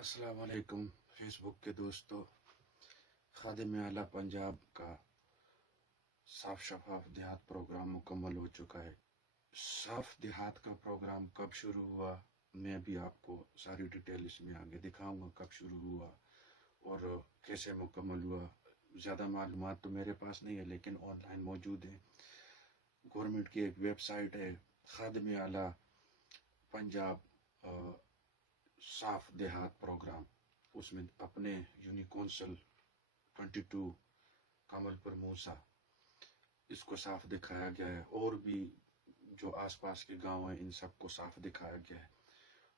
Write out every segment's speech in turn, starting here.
السلام علیکم فیس بک کے دوستو، خادم اعلیٰ پنجاب کا صاف شفاف دیہات پروگرام مکمل ہو چکا ہے۔ صاف دیہات کا پروگرام کب شروع ہوا، میں بھی آپ کو ساری ڈیٹیل اس میں آگے دکھاؤں گا، کب شروع ہوا اور کیسے مکمل ہوا۔ زیادہ معلومات تو میرے پاس نہیں ہے لیکن آن لائن موجود ہیں۔ گورنمنٹ کی ایک ویب سائٹ ہے خادم اعلیٰ پنجاب صاف دیہات پروگرام، اس میں اپنے یونی کونسل 22 کمل پر موسا اس کو صاف دکھایا گیا ہے، اور بھی جو آس پاس کے گاؤں ہیں ان سب کو صاف دکھایا گیا ہے،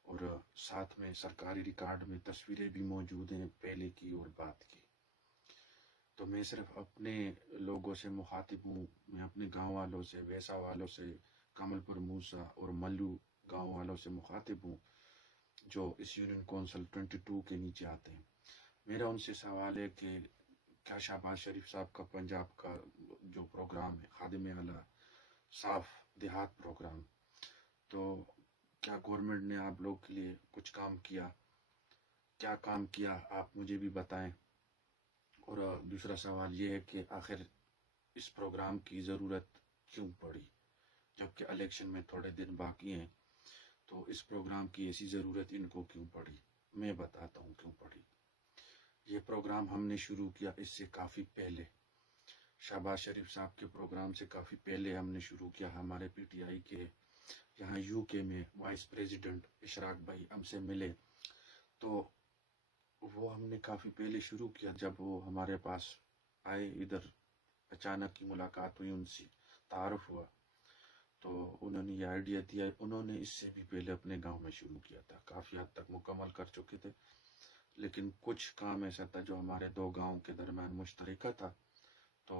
اور ساتھ میں سرکاری ریکارڈ میں تصویریں بھی موجود ہیں پہلے کی اور بعد کی۔ تو میں صرف اپنے لوگوں سے مخاطب ہوں، میں اپنے گاؤں والوں سے، ویسا والوں سے، کمل پر موسا اور ملو گاؤں والوں سے مخاطب ہوں جو اس یونین کونسل 22 کے نیچے آتے ہیں۔ میرا ان سے سوال ہے کہ کیا شہباز شریف صاحب کا پنجاب کا جو پروگرام ہے خادم اعلیٰ صاف دیہات پروگرام، تو کیا گورنمنٹ نے آپ لوگ کے لیے کچھ کام کیا؟ کیا کام کیا آپ مجھے بھی بتائیں۔ اور دوسرا سوال یہ ہے کہ آخر اس پروگرام کی ضرورت کیوں پڑی، جبکہ الیکشن میں تھوڑے دن باقی ہیں، تو اس پروگرام کی ایسی ضرورت ان کو کیوں پڑی؟ میں بتاتا ہوں کیوں پڑی۔ یہ پروگرام ہم نے شروع کیا اس سے کافی پہلے، شہباز شریف صاحب کے پروگرام سے کافی پہلے ہم نے شروع کیا۔ ہمارے پی ٹی آئی کے یہاں یو کے میں وائس پریزیڈنٹ اشراق بھائی ہم سے ملے، تو وہ ہم نے کافی پہلے شروع کیا۔ جب وہ ہمارے پاس آئے ادھر، اچانک کی ملاقات ہوئی، ان سے تعارف ہوا، تو انہوں نے یہ آئیڈیا دیا۔ انہوں نے اس سے بھی پہلے اپنے گاؤں میں شروع کیا تھا، کافی حد تک مکمل کر چکے تھے، لیکن کچھ کام ایسا تھا جو ہمارے دو گاؤں کے درمیان مشترکہ تھا، تو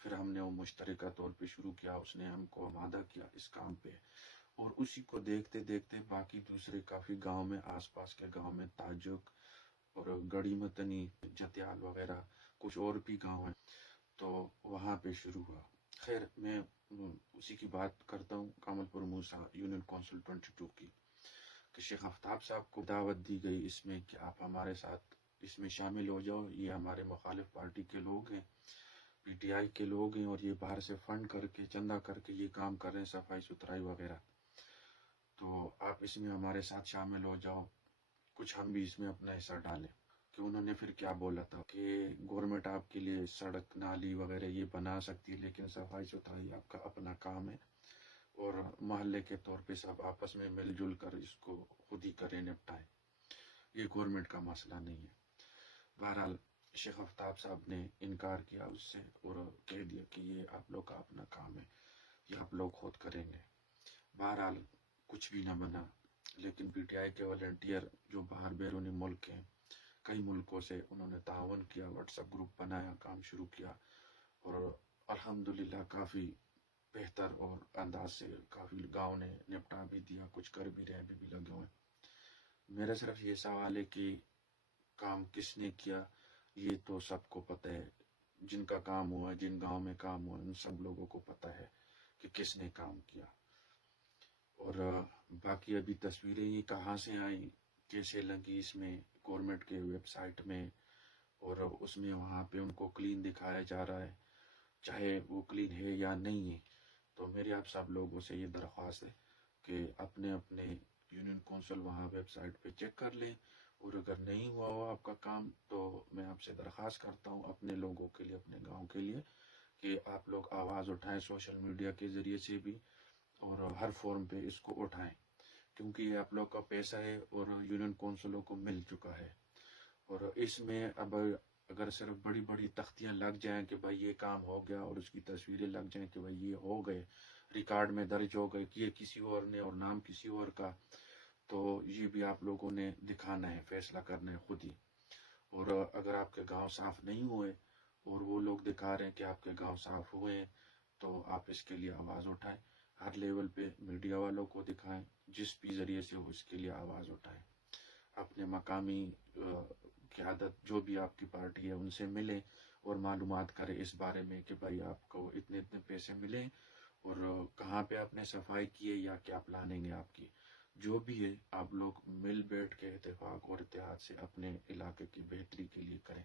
پھر ہم نے وہ مشترکہ طور پہ شروع کیا۔ اس نے ہم کو آمادہ کیا اس کام پہ، اور اسی کو دیکھتے دیکھتے باقی دوسرے کافی گاؤں میں، آس پاس کے گاؤں میں، تاجک اور گڑی متنی، جتیال وغیرہ کچھ اور بھی گاؤں ہیں، تو وہاں پہ شروع ہوا۔ خیر، میں اسی کی بات کرتا ہوں، کمل پر موسا یونین کونسل 22 کی، کہ شیخ آفتاب صاحب کو دعوت دی گئی اس میں کہ آپ ہمارے ساتھ اس میں شامل ہو جاؤ، یہ ہمارے مخالف پارٹی کے لوگ ہیں، پی ٹی آئی کے لوگ ہیں، اور یہ باہر سے فنڈ کر کے، چندہ کر کے یہ کام کر رہے ہیں، صفائی ستھرائی وغیرہ، تو آپ اس میں ہمارے ساتھ شامل ہو جاؤ، کچھ ہم بھی اس میں اپنا حصہ ڈالیں۔ کہ انہوں نے پھر کیا بولا تھا کہ گورنمنٹ آپ کے لیے سڑک، نالی وغیرہ یہ بنا سکتی ہے، لیکن صفائی ستھرائی آپ کا اپنا کام ہے، اور محلے کے طور پہ سب آپس میں مل جل کر اس کو خود ہی کریں، نپٹائیں، یہ گورنمنٹ کا مسئلہ نہیں ہے۔ بہرحال شیخ آفتاب صاحب نے انکار کیا اس سے، اور کہہ دیا کہ یہ آپ لوگ کا اپنا کام ہے، یہ آپ لوگ خود کریں گے۔ بہرحال کچھ بھی نہ بنا، لیکن پی ٹی آئی کے والنٹیئر جو باہر بیرونی ملک ہیں، کئی ملکوں سے، انہوں نے تعاون کیا، واٹس ایپ گروپ بنایا، کام شروع کیا، اور الحمدللہ کافی بہتر اور انداز سے کافی گاؤں نے نپٹا بھی دیا، کچھ کر بھی رہے، ابھی بھی لگے ہوئے۔ میرا صرف یہ سوال ہے کہ کام کس نے کیا، یہ تو سب کو پتہ ہے، جن کا کام ہوا، جن گاؤں میں کام ہوا، ان سب لوگوں کو پتہ ہے کہ کس نے کام کیا۔ اور باقی ابھی تصویریں یہ کہاں سے آئیں، کیسے لگی اس میں گورنمنٹ کے ویب سائٹ میں، اور اس میں وہاں پہ ان کو کلین دکھایا جا رہا ہے، چاہے وہ کلین ہے یا نہیں ہے۔ تو میری آپ سب لوگوں سے یہ درخواست ہے کہ اپنے اپنے یونین کونسل وہاں ویب سائٹ پہ چیک کر لیں، اور اگر نہیں ہوا ہوا آپ کا کام، تو میں آپ سے درخواست کرتا ہوں اپنے لوگوں کے لیے، اپنے گاؤں کے لیے، کہ آپ لوگ آواز اٹھائیں سوشل میڈیا کے ذریعے سے بھی، اور ہر فورم پہ اس کو اٹھائیں، کیونکہ یہ آپ لوگ کا پیسہ ہے اور یونین کونسلوں کو مل چکا ہے۔ اور اس میں اب اگر صرف بڑی بڑی تختیاں لگ جائیں کہ بھائی یہ کام ہو گیا، اور اس کی تصویریں لگ جائیں کہ بھائی یہ ہو گئے، ریکارڈ میں درج ہو گئے کہ یہ کسی اور نے اور نام کسی اور کا، تو یہ بھی آپ لوگوں نے دکھانا ہے، فیصلہ کرنا ہے خود ہی۔ اور اگر آپ کے گاؤں صاف نہیں ہوئے اور وہ لوگ دکھا رہے ہیں کہ آپ کے گاؤں صاف ہوئے ہیں، تو آپ اس کے لیے آواز اٹھائیں، ہر لیول پہ میڈیا والوں کو دکھائیں، جس بھی ذریعے سے ہو اس کے لیے آواز اٹھائیں، اپنے مقامی قیادت جو بھی آپ کی پارٹی ہے ان سے ملیں اور معلومات کریں اس بارے میں کہ بھائی آپ کو اتنے اتنے پیسے ملیں، اور کہاں پہ آپ نے صفائی کی ہے یا کیا پلاننگ ہے آپ کی۔ جو بھی ہے آپ لوگ مل بیٹھ کے اتفاق اور اتحاد سے اپنے علاقے کی بہتری کے لیے کریں.